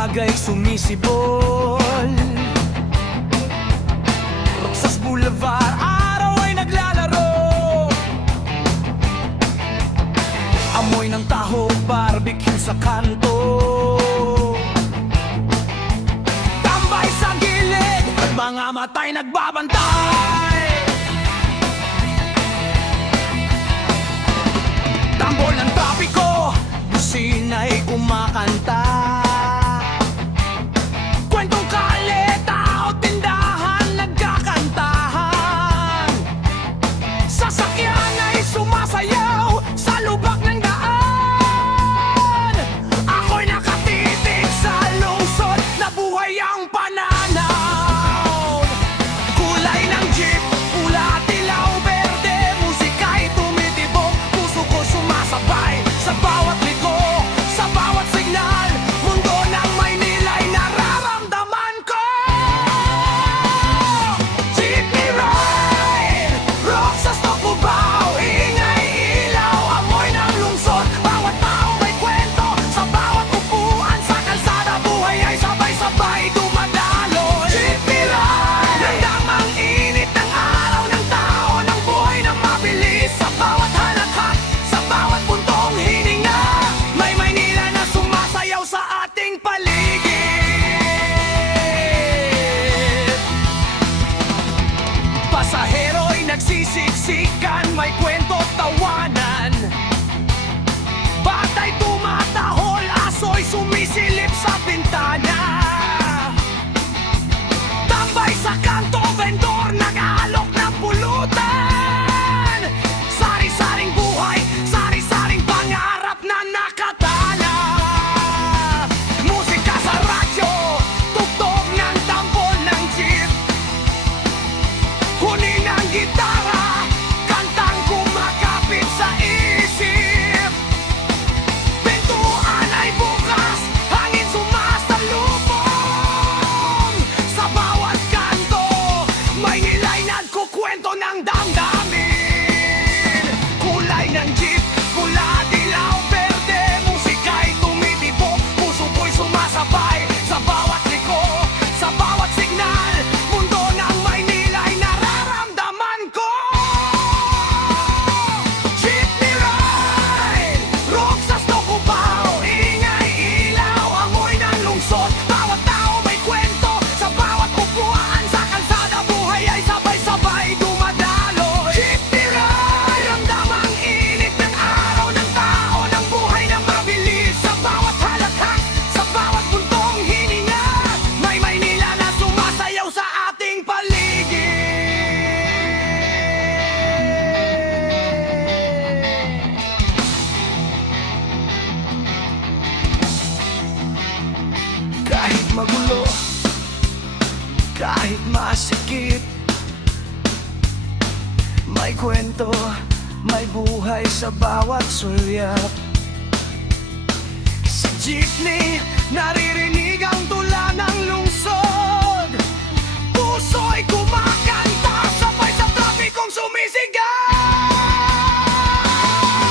umaga'y sumisibol. Roxas Boulevard, araw ay naglalaro. Amoy ng taho, barbecue sa kanto. Tambay sa gilid, mga matay nagbabantay. Tambol ng trapiko, busina'y kumakanta. Kwentong kaleta o tindahan nagkakantahan. Sasakyan ay sumasayaw sa lubak ng daan. Ako'y nakatitig sa lungsod na buhay ang pananaw. Kulay ng jeep, pula, dilaw, berde, musika'y tumitibok. Puso ko sumasabay sa bawat liko, sa bawat signal. Mundo ng Maynila'y nararamdaman ko. Jeepney ride, Roxas to Cubao, ingay ilaw, amoy ng lungsod. Bawat tao may kwento, sa bawat upuan sa kalsada, buhay ay sabay-sabay dumadaloy. Jeepney ride, nagdamang init ng araw ng tao, ng buhay na mabilis. Sa bawat halakhak, sa bawat puntong hininga, may Maynila na sumasayaw sa ating paligid. Pasahero'y nagsisiksikan, may kwento tawanan. Batay tumatahol, aso'y sumisilip sa bintana. Tambay sa kanto, vendor nag-aalok ng pulutan. Sari-saring buhay, sari-saring pangarap na nakatala. Musika sa radyo, tugtog ng tambol ng jeep. Huni ng gitara, kantang kumakapit sa isip. Pintuan ay bukas, hangin sumasalubong. Sa bawat kanto, may nilay nagkukwento ng damdamin. Kulay ng jeep, pula, dilaw, berde, musika'y tumitibok. Puso ko'y sumasabay sa bawat liko, sa bawat signal. Mundo ng Maynila'y nararamdaman ko. Jeepney ride, Roxas to Cubao, ingay ilaw, amoy ng lungsod. Bawat tao may kwento, sa bawat upuan sa kalsada, buhay ay sabay-sabay dumadaloy. Jeepney ride, ramdamang init ng araw ng tao, ng buhay na mabilis. Sa bawat halakhak, sa bawat puntong hininga, may Maynila na sumasayaw sa ating paligid. Kahit magulo, kahit masikip, may kwento, may buhay sa bawat sulyap. Sa jeepney, naririnig ang tula ng lungsod. Puso'y kumakanta, sabay sa trapikong sumisigaw.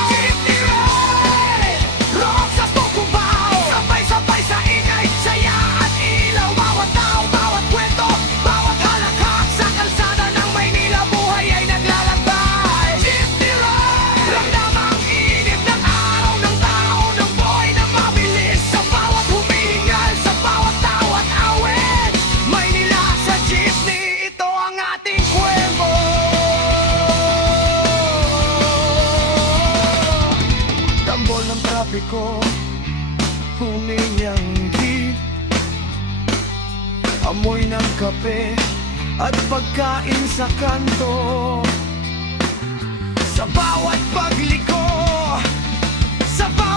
Jeepney ride, Roxas to Cubao, sabay-sabay sa ingay, saya at ilaw. Bawat tao, bawat kwento, bawat halakhak sa kalsada ng Maynila, buhay ay naglalakbay. Jeepney ride, ramdamang init ng araw ng tao, ng buhay na mabilis. Sa bawat humihingal, sa bawat tawat awit, Maynila sa jeepney, ito ang ating kwento. Tambol ng trapiko, huminyang jeep. Amoy ng kape at pagkain sa kanto. Sa bawat pagliko, sa bawat